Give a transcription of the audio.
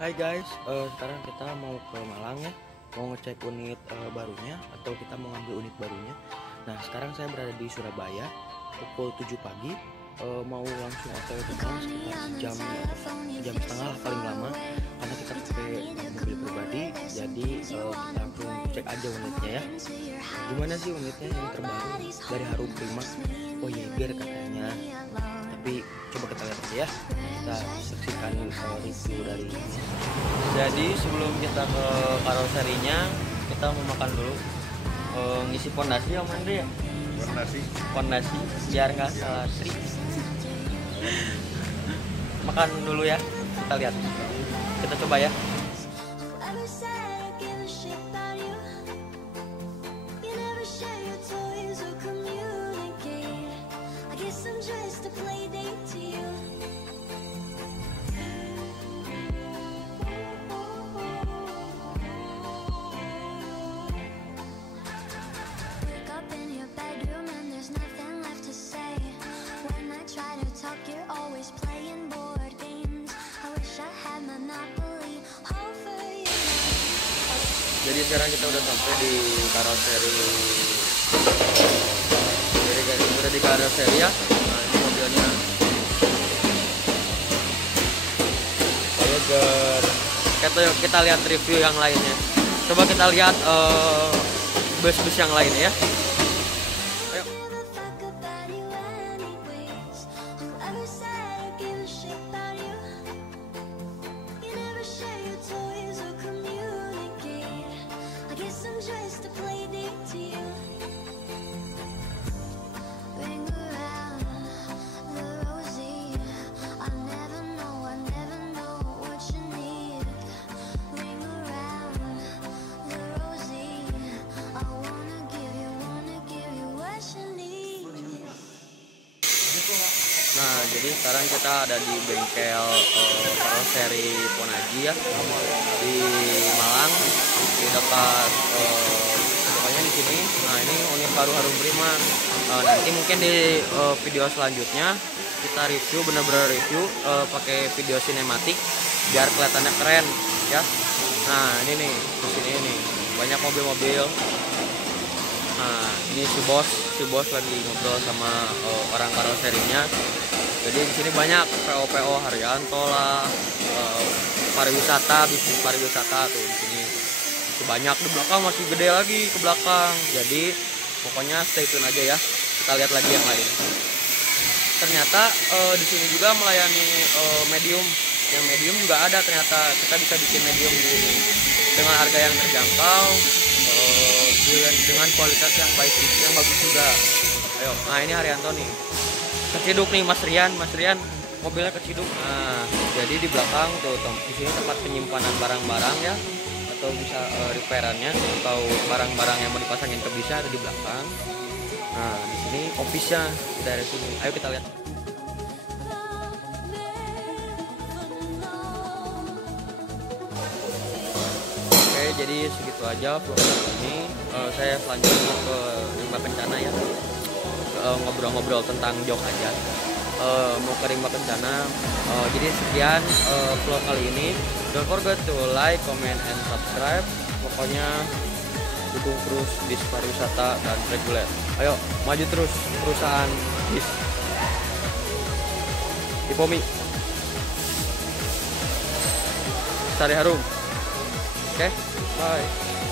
Hai guys, sekarang kita mau ke Malang ya, mau ngecek unit barunya atau kita mau ngambil unit barunya. Nah sekarang saya berada di Surabaya, pukul 7 pagi, mau langsung OTW ke Malang sekitar jam setengah lah paling lama, karena kita pakai mobil pribadi, jadi kita langsung cek aja unitnya ya. Gimana sih unitnya yang terbaru dari Harum Prima? Oh iya, biar katanya. Tapi coba kita lihat aja ya, kita saksikan review dari ini. Jadi sebelum kita ke karoserinya, kita mau makan dulu, ngisi pondasi ya Andre ya. Pondasi biar nggak salah tri. Makan dulu ya, kita lihat, kita coba ya. Jadi sekarang kita udah sampai di karoseri. Jadi guys, udah di karoseri ya. Nah ini mobilnya. Kita lihat review yang lainnya. Coba kita lihat bus-bus yang lain ya. Ayo. Nah, jadi sekarang kita ada di bengkel karoseri Ponaji ya, di Malang, di dekat pokoknya di sini. Nah, ini unit baru Harum Prima. Nanti mungkin di video selanjutnya kita review, bener-bener review pakai video sinematik biar kelihatannya keren ya. Nah, ini nih di sini nih banyak mobil-mobil. Nah, ini si bos lagi ngobrol sama orang karoserinya. Jadi di sini banyak PO Haryanto lah, pariwisata, bisnis pariwisata tuh di sini. Itu banyak, di belakang masih gede lagi ke belakang. Jadi pokoknya stay tune aja ya. Kita lihat lagi yang lain. Ternyata di sini juga melayani medium. Yang medium juga ada ternyata. Kita bisa bikin medium di sini dengan harga yang terjangkau, dengan kualitas yang baik, yang bagus juga. Ayo, nah ini Haryanto nih. Keciduk nih Mas Rian, mobilnya keciduk. Nah, jadi di belakang tuh di sini tempat penyimpanan barang-barang ya, atau bisa repairannya atau barang-barang yang mau dipasangin ke bisa ada di belakang. Nah, di sini office-nya di daerah sini. Ayo kita lihat. Oke, jadi segitu aja vlog ini. Saya selanjutnya ke Rimba Kencana ya. Ngobrol-ngobrol tentang jok aja, mau ke Rimba Kencana. Jadi sekian vlog kali ini. Don't forget to like, comment, and subscribe. Pokoknya dukung terus bis pariwisata dan reguler. Ayo maju terus perusahaan bis Ipomi Sari Harum. Oke, bye.